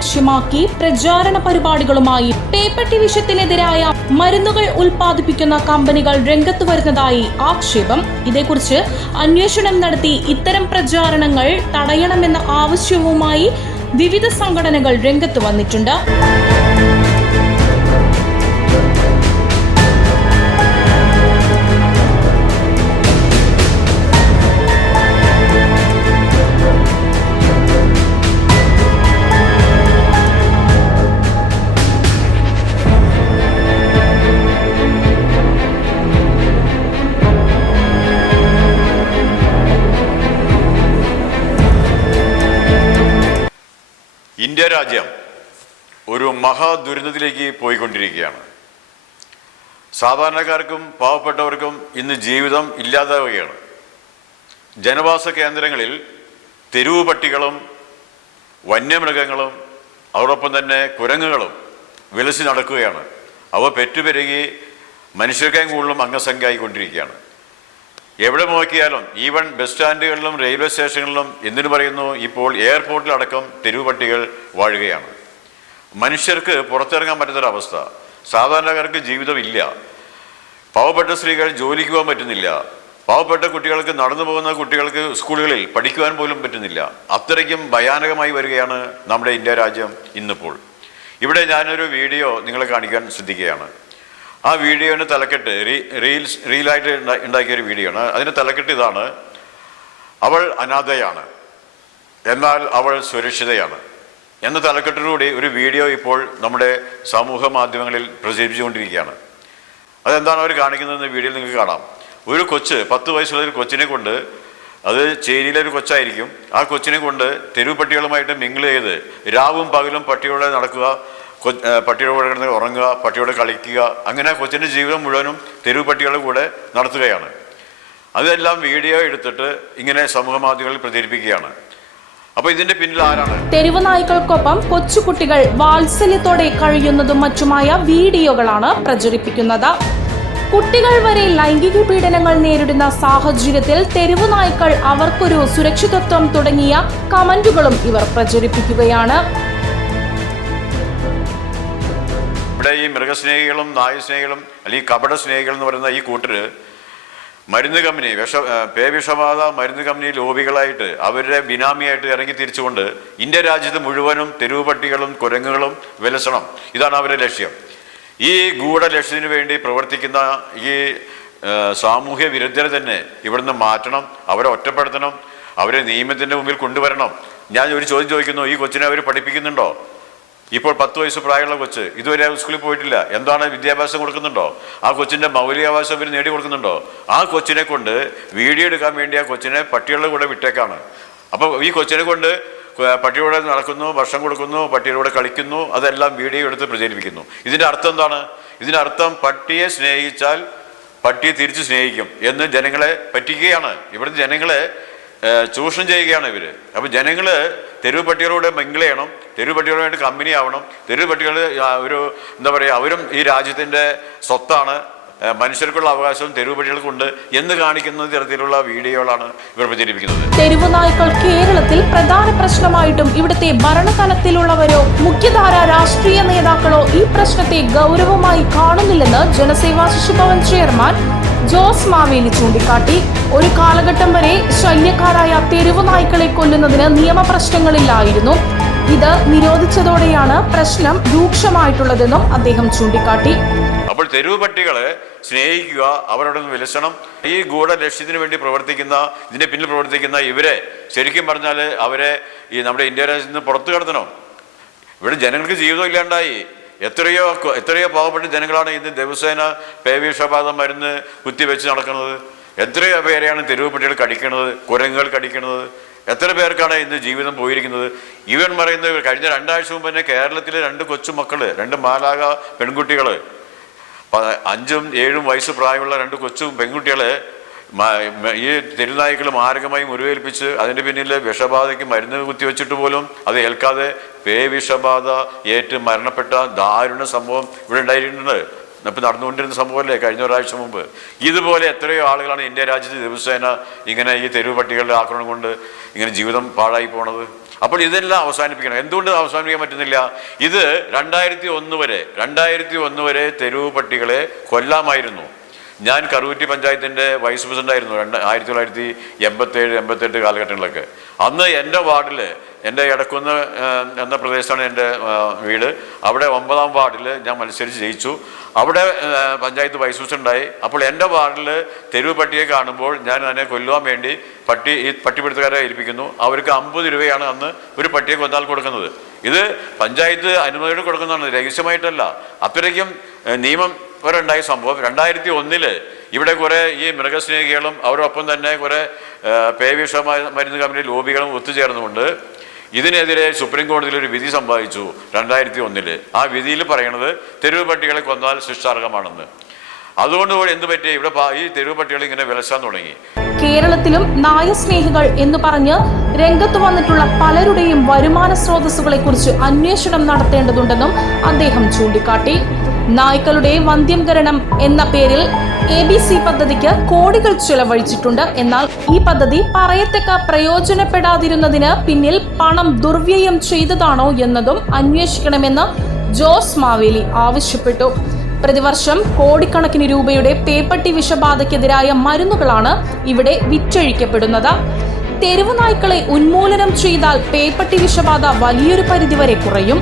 ലക്ഷ്യമാക്കി പ്രചാരണ പരിപാടികളുമായി പേപ്പട്ടി വിഷത്തിനെതിരായ മരുന്നുകൾ ഉൽപ്പാദിപ്പിക്കുന്ന കമ്പനികൾ രംഗത്ത് വരുന്നതായി ആക്ഷേപം. ഇതേക്കുറിച്ച് അന്വേഷണം നടത്തി ഇത്തരം പ്രചാരണങ്ങൾ തടയണമെന്ന ആവശ്യവുമായി വിവിധ സംഘടനകൾ രംഗത്ത് വന്നിട്ടുണ്ട്. രാജ്യം ഒരു മഹാദുരന്തത്തിലേക്ക് പോയിക്കൊണ്ടിരിക്കുകയാണ്. സാധാരണക്കാർക്കും പാവപ്പെട്ടവർക്കും ഇന്ന് ജീവിതം ഇല്ലാതാവുകയാണ്. ജനവാസ കേന്ദ്രങ്ങളിൽ തെരുവ് പട്ടികളും വന്യമൃഗങ്ങളും അതോടൊപ്പം തന്നെ കുരങ്ങുകളും വിലസി നടക്കുകയാണ്. അവ പെറ്റുപെരുകി മനുഷ്യർക്കായും കൂടുതലും അംഗസംഖ്യയായിക്കൊണ്ടിരിക്കുകയാണ്. എവിടെ നോക്കിയാലും ഈവൻ ബസ് സ്റ്റാൻഡുകളിലും റെയിൽവേ സ്റ്റേഷനുകളിലും എന്തിനു പറയുന്നു ഇപ്പോൾ എയർപോർട്ടിലടക്കം തെരുവുപട്ടികൾ വാഴുകയാണ്. മനുഷ്യർക്ക് പുറത്തിറങ്ങാൻ പറ്റുന്നൊരവസ്ഥ സാധാരണക്കാർക്ക് ജീവിതമില്ല. പാവപ്പെട്ട സ്ത്രീകൾ ജോലിക്ക് പോകാൻ പറ്റുന്നില്ല. പാവപ്പെട്ട കുട്ടികൾക്ക് നടന്നു പോകുന്ന കുട്ടികൾക്ക് സ്കൂളുകളിൽ പഠിക്കുവാൻ പോലും പറ്റുന്നില്ല. അത്രയ്ക്കും ഭയാനകമായി വരികയാണ് നമ്മുടെ ഇന്ത്യ രാജ്യം ഇന്നിപ്പോൾ. ഇവിടെ ഞാനൊരു വീഡിയോ നിങ്ങളെ കാണിക്കാൻ ശ്രദ്ധിക്കുകയാണ്. ആ വീഡിയോന് തലക്കെട്ട് റീ റീൽസ് റീലായിട്ട് ഉണ്ടാക്കിയൊരു വീഡിയോ ആണ് അതിന് തലക്കെട്ട് ഇതാണ്. അവൾ അനാഥയാണ്. എന്നാൽ അവൾ സുരക്ഷിതയാണ്. എന്ന തലക്കെട്ടിലൂടെ ഒരു വീഡിയോ ഇപ്പോൾ നമ്മുടെ സമൂഹ മാധ്യമങ്ങളിൽ പ്രചരിപ്പിച്ചുകൊണ്ടിരിക്കുകയാണ്. അതെന്താണ് അവർ കാണിക്കുന്നതെന്ന് വീഡിയോയിൽ നിങ്ങൾക്ക് കാണാം. ഒരു കൊച്ച് പത്ത് വയസ്സുള്ള ഒരു കൊച്ചിനെ കൊണ്ട് അത് ചേരിയിലെ ഒരു കൊച്ചായിരിക്കും. ആ കൊച്ചിനെ കൊണ്ട് തെരുവ് പട്ടികളുമായിട്ട് മിങ്കിൾ ചെയ്ത് രാവും പകലും പട്ടികളെ നടക്കുക പട്ടിയുടെ കൂടെ കിടന്ന് ഉറങ്ങുക പട്ടിയോട് കളിക്കുക അങ്ങനെ കൊച്ചിന്റെ ജീവിതം മുഴുവനും തെരുവ് പട്ടികളുടെ കൂടെ നടത്തുകയാണ്. അതെല്ലാം വീഡിയോ എടുത്തിട്ട് ഇങ്ങനെ സമൂഹ മാധ്യമങ്ങളിൽ പ്രചരിപ്പിക്കുകയാണ്. അപ്പോൾ ഇതിന്റെ പിന്നിൽ ആരാണ്? തെരുവ് നായ്ക്കൾക്കൊപ്പം കൊച്ചുകുട്ടികൾ വാത്സല്യത്തോടെ കഴിയുന്നതും മറ്റുമായ വീഡിയോകളാണ് പ്രചരിപ്പിക്കുന്നത്. കുട്ടികൾ വരെ ലൈംഗിക പീഡനങ്ങൾ നേരിടുന്ന സാഹചര്യത്തിൽ തെരുവ് നായ്ക്കൾ അവർക്കൊരു സുരക്ഷിതത്വം തുടങ്ങിയ കമന്റുകളും ഇവർ പ്രചരിപ്പിക്കുകയാണ്. ഇവിടെ ഈ മൃഗസ്നേഹികളും നായസ്നേഹികളും അല്ലെങ്കിൽ കപട സ്നേഹികൾ എന്ന് പറയുന്ന ഈ കൂട്ടർ മരുന്ന് കമ്പനി വിഷ ഏ, പേ വിഷബാധ മരുന്ന് കമ്പനി ലോബികളായിട്ട് അവരുടെ ബിനാമിയായിട്ട് ഇറങ്ങി തിരിച്ചുകൊണ്ട് ഇന്ത്യ രാജ്യത്ത് മുഴുവനും തെരുവ് പട്ടികളും കുരങ്ങുകളും വിലസണം. ഇതാണ് അവരുടെ ലക്ഷ്യം. ഈ ഗൂഢ ലക്ഷ്യത്തിന് വേണ്ടി പ്രവർത്തിക്കുന്ന ഈ സാമൂഹ്യ വിരുദ്ധരെ തന്നെ ഇവിടുന്ന് മാറ്റണം അവരെ ഒറ്റപ്പെടുത്തണം അവരെ നിയമത്തിന്റെ മുമ്പിൽ കൊണ്ടുവരണം. ഞാൻ ഒരു ചോദ്യം ചോദിക്കുന്നു ഈ കൊച്ചിനെ അവർ പഠിപ്പിക്കുന്നുണ്ടോ? ഇപ്പോൾ പത്ത് വയസ്സ് പ്രായമുള്ള കൊച്ച്. ഇതുവരെ സ്കൂളിൽ പോയിട്ടില്ല. എന്താണ് വിദ്യാഭ്യാസം കൊടുക്കുന്നുണ്ടോ? ആ കൊച്ചിന്റെ മൗലികാവകാശം ഇവർ നേടി കൊടുക്കുന്നുണ്ടോ? ആ കൊച്ചിനെ കൊണ്ട് വീഡിയോ എടുക്കാൻ വേണ്ടി ആ കൊച്ചിനെ പട്ടികളുടെ കൂടെ വിട്ടേക്കാണ്. അപ്പോൾ ഈ കൊച്ചിനെ കൊണ്ട് പട്ടിയുടെ നടക്കുന്നു ഭക്ഷണം കൊടുക്കുന്നു പട്ടിയുടെ കളിക്കുന്നു അതെല്ലാം വീഡിയോ എടുത്ത് പ്രചരിപ്പിക്കുന്നു. ഇതിന്റെ അർത്ഥം എന്താണ്? ഇതിന്റെ അർത്ഥം പട്ടിയെ സ്നേഹിച്ചാൽ പട്ടിയെ തിരിച്ച് സ്നേഹിക്കും എന്ന് ജനങ്ങളെ പറ്റിക്കുകയാണ്. ഇവിടുത്തെ ജനങ്ങളെ ചൂഷണം ചെയ്യുകയാണ് ഇവർ. അപ്പോൾ ജനങ്ങൾ തെരുവ് പട്ടികളോട് മിങ്കിൾ ചെയ്യണം തെരുവ് പട്ടികളുമായിട്ട് കമ്പനി ആവണം തെരുവ് പട്ടികൾ ഒരു എന്താ പറയുക അവരും ഈ രാജ്യത്തിന്റെ സ്വത്താണ് മനുഷ്യർക്കുള്ള അവകാശവും തെരുവ് പട്ടികൾക്കുണ്ട് എന്ന് കാണിക്കുന്ന തരത്തിലുള്ള വീഡിയോകളാണ് ഇവർ പ്രചരിപ്പിക്കുന്നത്. തെരുവ് നായ്ക്കൾ കേരളത്തിൽ പ്രധാന പ്രശ്നമായിട്ടും ഇവിടുത്തെ ഭരണതലത്തിലുള്ളവരോ മുഖ്യധാര രാഷ്ട്രീയ നേതാക്കളോ ഈ പ്രശ്നത്തെ ഗൗരവമായി കാണുന്നില്ലെന്ന് ജനസേവാ ശിശുഭവൻ ചെയർമാൻ ജോസ് മാവേലി ചൂണ്ടിക്കാട്ടി. ഒരു കാലഘട്ടം വരെ ശല്യക്കാരായ തെരുവു നായ്ക്കളെ കൊല്ലുന്നതിന് നിയമപ്രശ്നങ്ങളില്ലായിരുന്നു. ഇത് നിരോധിച്ചതോടെയാണ് പ്രശ്നം രൂക്ഷമായിട്ടുള്ളതെന്നും അദ്ദേഹം ചൂണ്ടിക്കാട്ടി. അപ്പോൾ തെരുവ് പട്ടികളെ സ്നേഹിക്കുക അവരോട് വിലസണം ഈ ഗൂഢ ലക്ഷ്യത്തിന് വേണ്ടി പ്രവർത്തിക്കുന്ന ഇതിന്റെ പിന്നിൽ പ്രവർത്തിക്കുന്ന ഇവരെ ശരിക്കും പറഞ്ഞാൽ അവരെ ഈ നമ്മുടെ ഇന്ത്യ രാജ്യത്ത് നിന്ന് പുറത്തു കടത്തണം. ഇവിടെ ജനങ്ങൾക്ക് ജീവിതം ഇല്ലാണ്ടായി. എത്രയോ എത്രയോ പാവപ്പെട്ട ജനങ്ങളാണ് ഇന്ന് ദിവസേന പേവിഷപാതം മരുന്ന് കുത്തിവെച്ച് നടക്കുന്നത്. എത്രയോ പേരെയാണ് തെരുവ് പട്ടികൾ കടിക്കണത് കുരങ്ങുകൾ കടിക്കുന്നത്. എത്ര പേർക്കാണ് ഇന്ന് ജീവിതം പോയിരിക്കുന്നത്? ഇവൻ പറയുന്നത് കഴിഞ്ഞ രണ്ടാഴ്ച മുമ്പ് തന്നെ കേരളത്തിലെ രണ്ട് കൊച്ചുമക്കൾ രണ്ട് മാലാക പെൺകുട്ടികൾ അഞ്ചും ഏഴും വയസ്സ് പ്രായമുള്ള രണ്ട് കൊച്ചു പെൺകുട്ടികളെ ഈ തെരുനായ്ക്കൾ മാരകമായി മുറിവേൽപ്പിച്ച് അതിന്റെ പിന്നിൽ വിഷബാധയ്ക്ക് മരുന്ന് കുത്തിവെച്ചിട്ട് പോലും അത് ഏൽക്കാതെ പേ വിഷബാധ ഏറ്റ് മരണപ്പെട്ട ദാരുണ സംഭവം ഇവിടെ ഉണ്ടായിട്ടുണ്ട്. ഇപ്പം നടന്നുകൊണ്ടിരുന്ന സംഭവമല്ലേ? കഴിഞ്ഞ ഒരാഴ്ച മുമ്പ്. ഇതുപോലെ എത്രയോ ആളുകളാണ് ഇന്ത്യ രാജ്യത്ത് ദിവസേന ഇങ്ങനെ ഈ തെരുവ് പട്ടികളുടെ ആക്രമണം കൊണ്ട് ഇങ്ങനെ ജീവിതം പാഴായി പോണത്. അപ്പോൾ ഇതെല്ലാം അവസാനിപ്പിക്കണം. എന്തുകൊണ്ട് അവസാനിപ്പിക്കാൻ പറ്റുന്നില്ല? ഇത് രണ്ടായിരത്തി ഒന്ന് വരെ രണ്ടായിരത്തി ഒന്ന് വരെ തെരുവ് പട്ടികളെ കൊല്ലാമായിരുന്നു. ഞാൻ കറുകുറ്റി പഞ്ചായത്തിന്റെ വൈസ് പ്രസിഡന്റ് ആയിരുന്നു രണ്ട് ആയിരത്തി തൊള്ളായിരത്തി എൺപത്തേഴ് എൺപത്തെട്ട് കാലഘട്ടങ്ങളിലൊക്കെ. അന്ന് എന്റെ വാർഡിൽ എന്റെ ഇടക്കുന്ന് എന്ന പ്രദേശത്താണ് എന്റെ വീട്. അവിടെ ഒമ്പതാം വാർഡിൽ ഞാൻ മത്സരിച്ച് ജയിച്ചു. അവിടെ പഞ്ചായത്ത് വൈസ് പ്രസിഡന്റായി അപ്പോൾ എന്റെ വാർഡിൽ തെരുവ് പട്ടിയെ കാണുമ്പോൾ ഞാൻ അതിനെ കൊല്ലുവാൻ വേണ്ടി പട്ടി ഈ പട്ടിപിടുത്തക്കാരെ ഏൽപ്പിക്കുന്നു. അവർക്ക് അമ്പത് രൂപയാണ് അന്ന് ഒരു പട്ടിയെ കൊന്നാൽ കൊടുക്കുന്നത്. ഇത് പഞ്ചായത്ത് അനുമതിയോട് കൊടുക്കുന്നതാണ്. രഹസ്യമായിട്ടല്ല. അത്രയ്ക്കും നിയമം വരെ ഉണ്ടായ സംഭവം. രണ്ടായിരത്തി ഒന്നിൽ ഇവിടെ കുറേ ഈ മൃഗസ്നേഹികളും അവരൊപ്പം തന്നെ കുറേ പേവിഷ മരുന്ന് കമ്പനി ലോബികളും ഒത്തുചേർന്നുകൊണ്ട് ഇതിനെതിരെ സുപ്രീം കോടതിയിൽ ഒരു വിധി സമ്പാദിച്ചു രണ്ടായിരത്തി ഒന്നിൽ ആ വിധിയിൽ പറയണത് തെരുവ് പട്ടികളെ കൊന്നാൽ ശിക്ഷാർഹമാണെന്ന്. അതുകൊണ്ട് കൂടി എന്ത് പറ്റി? ഇവിടെ ഈ തെരുവ് പട്ടികൾ ഇങ്ങനെ വിലസാൻ തുടങ്ങി. കേരളത്തിലും നായസ്നേഹികൾ എന്ന് പറഞ്ഞ് രംഗത്ത് വന്നിട്ടുള്ള പലരുടെയും വരുമാന സ്രോതസ്സുകളെ കുറിച്ച് അന്വേഷണം നടത്തേണ്ടതുണ്ടെന്നും അദ്ദേഹം ചൂണ്ടിക്കാട്ടി. നായ്ക്കളുടെ വന്ധ്യംകരണം എന്ന പേരിൽ എ ബി സി പദ്ധതിക്ക് കോടികൾ ചെലവഴിച്ചിട്ടുണ്ട് എന്നാൽ ഈ പദ്ധതി പറയത്തക്ക പ്രയോജനപ്പെടാതിരുന്നതിന് പിന്നിൽ പണം ദുർവ്യയം ചെയ്തതാണോ എന്നതും അന്വേഷിക്കണമെന്ന് ജോസ് മാവേലി ആവശ്യപ്പെട്ടു. പ്രതിവർഷം കോടിക്കണക്കിന് രൂപയുടെ പേപ്പട്ടി വിഷബാധയ്ക്കെതിരായ മരുന്നുകളാണ് ഇവിടെ വിറ്റഴിക്കപ്പെടുന്നത്. തെരുവ് നായ്ക്കളെ ഉന്മൂലനം ചെയ്താൽ പേപ്പട്ടി വിഷബാധ വലിയൊരു പരിധിവരെ കുറയും.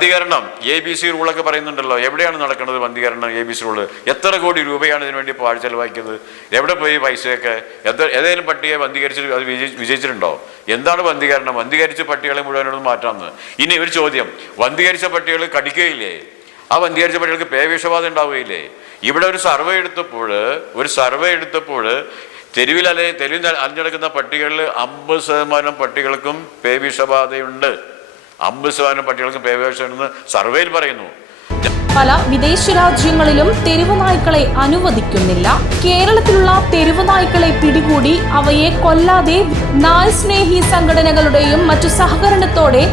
വന്ധീകരണം എ ബി സി റൂളൊക്കെ പറയുന്നുണ്ടല്ലോ. എവിടെയാണ് നടക്കുന്നത് വന്ധീകരണം എ ബി സി റൂൾ എത്ര കോടി രൂപയാണ് ഇതിനു വേണ്ടി പാഴ് ചെലവാക്കിയത് എവിടെ പോയി പൈസയൊക്കെ? ഏതെങ്കിലും പട്ടിയെ വന്ധീകരിച്ച് അത് വിജയിച്ചിട്ടുണ്ടോ? എന്താണ് വന്ധീകരണം? വന്ധീകരിച്ച പട്ടികളെ മുഴുവനോട് മാറ്റാമെന്ന്. ഇനി ഒരു ചോദ്യം. വന്ധീകരിച്ച പട്ടികൾ കടിക്കുകയില്ലേ? ആ വന്ധീകരിച്ച പട്ടികൾക്ക് പേവിഷബാധ ഉണ്ടാവുകയില്ലേ? ഇവിടെ ഒരു സർവേ എടുത്തപ്പോൾ ഒരു സർവേ എടുത്തപ്പോൾ തെരുവിൽ അല്ലെ തെരുവിൽ അലഞ്ഞെടുക്കുന്ന പട്ടികളിൽ അമ്പത് ശതമാനം പട്ടികൾക്കും പേവിഷബാധയുണ്ട്. അമ്പത് ശതമാനം പട്ടികൾക്കും പേവിഷമുണ്ടെന്ന് സർവേയിൽ പറയുന്നു. പല വിദേശ രാജ്യങ്ങളിലും തെരുവ് നായ്ക്കളെ അനുവദിക്കുന്നില്ല. കേരളത്തിലുള്ള തെരുവ് നായ്ക്കളെ പിടികൂടി അവയെ കൊല്ലാതെ നായ് സ്നേഹി സംഘടനകളുടെയും മറ്റു സഹകരണത്തോടെ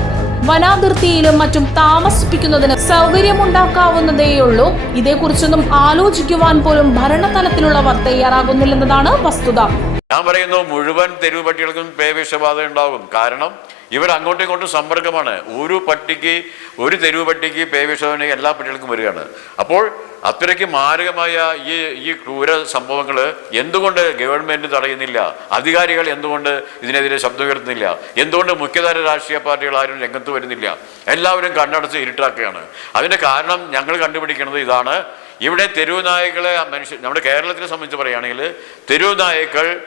വനാതിർത്തിയിലും മറ്റും താമസിപ്പിക്കുന്നതിന് സൗകര്യമുണ്ടാക്കാവുന്നതേയുള്ളൂ. ഇതേക്കുറിച്ചൊന്നും ആലോചിക്കുവാൻ പോലും ഭരണതലത്തിലുള്ളവർ തയ്യാറാകുന്നില്ലെന്നതാണ് വസ്തുത. ഞാൻ പറയുന്നു മുഴുവൻ തെരുവ് പട്ടികൾക്കും പേവിഷബാധ ഉണ്ടാകും. കാരണം ഇവർ അങ്ങോട്ടും ഇങ്ങോട്ടും സമ്പർക്കമാണ്. ഒരു പട്ടിക്ക് ഒരു തെരുവ് പട്ടിക്ക് പേവിഷബാധ എല്ലാ പട്ടികൾക്കും വരികയാണ്. അപ്പോൾ അത്രയ്ക്ക് മാരകമായ ഈ ഈ ക്രൂര സംഭവങ്ങൾ എന്തുകൊണ്ട് ഗവൺമെന്റ് തടയുന്നില്ല? അധികാരികൾ എന്തുകൊണ്ട് ഇതിനെതിരെ ശബ്ദം ഉയർത്തുന്നില്ല? എന്തുകൊണ്ട് മുഖ്യധാര രാഷ്ട്രീയ പാർട്ടികൾ ആരും രംഗത്ത് വരുന്നില്ല? എല്ലാവരും കണ്ണടച്ച് ഇരുട്ടാക്കുകയാണ്. അതിന്റെ കാരണം ഞങ്ങൾ കണ്ടുപിടിക്കുന്നത് ഇതാണ്. ഇവിടെ തെരുവ് നായകളെ മനുഷ്യ നമ്മുടെ കേരളത്തിനെ സംബന്ധിച്ച് പറയുകയാണെങ്കിൽ തെരുവ് നായകൾ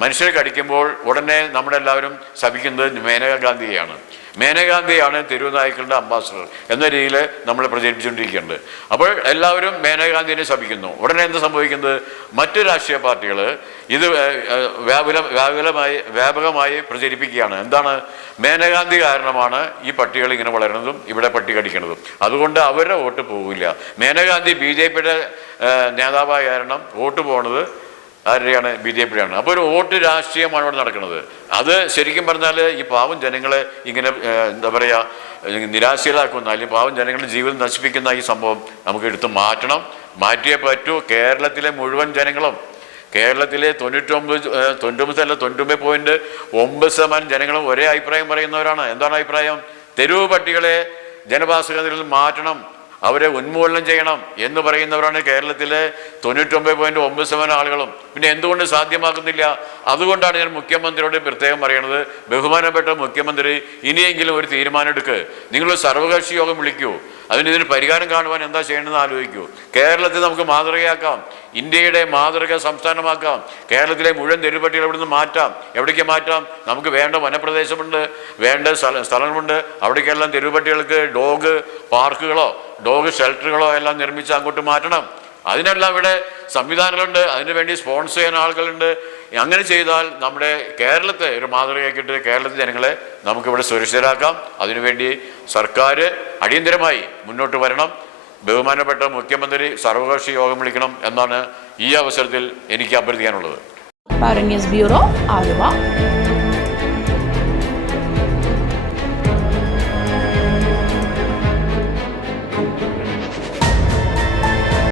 മനുഷ്യരെ കടിക്കുമ്പോൾ ഉടനെ നമ്മളെല്ലാവരും ശപിക്കുന്നത് മേനകാ ഗാന്ധിയെയാണ്. മേനകാന്തിയാണ് തിരുവനായ്ക്കളുടെ അംബാസഡർ എന്ന രീതിയിൽ നമ്മൾ പ്രചരിപ്പിച്ചുകൊണ്ടിരിക്കുന്നുണ്ട് അപ്പോൾ എല്ലാവരും മേനകാന്തിനെ ശപിക്കുന്നു. ഉടനെ എന്ത് സംഭവിക്കുന്നത്? മറ്റു രാഷ്ട്രീയ പാർട്ടികൾ ഇത് വ്യാപുല വ്യാപുലമായി വ്യാപകമായി പ്രചരിപ്പിക്കുകയാണ്. എന്താണ്? മേനകാന്തി കാരണമാണ് ഈ പട്ടികൾ ഇങ്ങനെ വളരുന്നതും ഇവിടെ പട്ടി കടിക്കുന്നതും. അതുകൊണ്ട് അവരുടെ വോട്ട് പോകില്ല. മേനകാന്തി ബി ജെ പിയുടെ നേതാവായ കാരണം വോട്ട് പോകുന്നത് ആരുടെയാണ്? ബി ജെ പിയുടെ അപ്പോൾ ഒരു വോട്ട് രാഷ്ട്രീയമാണ് ഇവിടെ നടക്കുന്നത്. അത് ശരിക്കും പറഞ്ഞാൽ ഈ പാവം ജനങ്ങളെ ഇങ്ങനെ എന്താ പറയുക നിരാശയിലാക്കുന്ന അല്ലെങ്കിൽ പാവം ജനങ്ങളുടെ ജീവിതം നശിപ്പിക്കുന്ന ഈ സംഭവം നമുക്ക് എടുത്ത് മാറ്റണം. മാറ്റിയേ പറ്റൂ. കേരളത്തിലെ മുഴുവൻ ജനങ്ങളും കേരളത്തിലെ തൊണ്ണൂറ്റൊമ്പത് തൊണ്ണൂറ്റൊമ്പത് അല്ല തൊണ്ണൂറ്റൊമ്പത് പോയിന്റ് ഒമ്പത് ശതമാനം ജനങ്ങളും ഒരേ അഭിപ്രായം പറയുന്നവരാണ്. എന്താണ് അഭിപ്രായം? തെരുവ് പട്ടികളെ ജനവാസ കേന്ദ്രങ്ങളിൽ മാറ്റണം. അവരെ ഉന്മൂലനം ചെയ്യണം എന്ന് പറയുന്നവരാണ് കേരളത്തിലെ തൊണ്ണൂറ്റൊമ്പത് പോയിന്റ് ഒമ്പത് ശതമാനം ആളുകളും. പിന്നെ എന്തുകൊണ്ട് സാധ്യമാക്കുന്നില്ല അതുകൊണ്ടാണ് ഞാൻ മുഖ്യമന്ത്രിയോട് പ്രത്യേകം പറയണത് ബഹുമാനപ്പെട്ട മുഖ്യമന്ത്രി ഇനിയെങ്കിലും ഒരു തീരുമാനം എടുക്കുക നിങ്ങൾ സർവകക്ഷി യോഗം വിളിക്കൂ. അതിന് ഇതിന് പരിഹാരം കാണുവാൻ എന്താ ചെയ്യേണ്ടതെന്ന് ആലോചിക്കൂ. കേരളത്തെ നമുക്ക് മാതൃകയാക്കാം. ഇന്ത്യയുടെ മാതൃക സംസ്ഥാനമാക്കാം. കേരളത്തിലെ മുഴുവൻ തെരുപ്പട്ടികൾ ഇവിടുന്ന് മാറ്റാം. എവിടേക്ക് മാറ്റാം? നമുക്ക് വേണ്ട വനപ്രദേശമുണ്ട് വേണ്ട സ്ഥല സ്ഥലങ്ങളുണ്ട്. അവിടേക്കെല്ലാം തെരുവുപട്ടികൾക്ക് ഡോഗ് പാർക്കുകളോ ഡോഗ് ഷെൽട്ടറുകളോ എല്ലാം നിർമ്മിച്ച് അങ്ങോട്ട് മാറ്റണം. അതിനെല്ലാം ഇവിടെ സംവിധാനങ്ങളുണ്ട് അതിനുവേണ്ടി സ്പോൺസർ ചെയ്യാൻ ആളുകളുണ്ട്. അങ്ങനെ ചെയ്താൽ നമ്മുടെ കേരളത്തെ ഒരു മാതൃകയാക്കിയിട്ട് കേരളത്തിലെ ജനങ്ങളെ നമുക്കിവിടെ സുരക്ഷിതരാക്കാം. അതിനുവേണ്ടി സർക്കാർ അടിയന്തരമായി മുന്നോട്ട് വരണം. ബഹുമാനപ്പെട്ട മുഖ്യമന്ത്രി സർവകക്ഷി യോഗം വിളിക്കണം എന്നാണ് ഈ അവസരത്തിൽ എനിക്ക് അഭ്യർത്ഥിക്കാനുള്ളത്. ബ്യൂറോ ആലുവ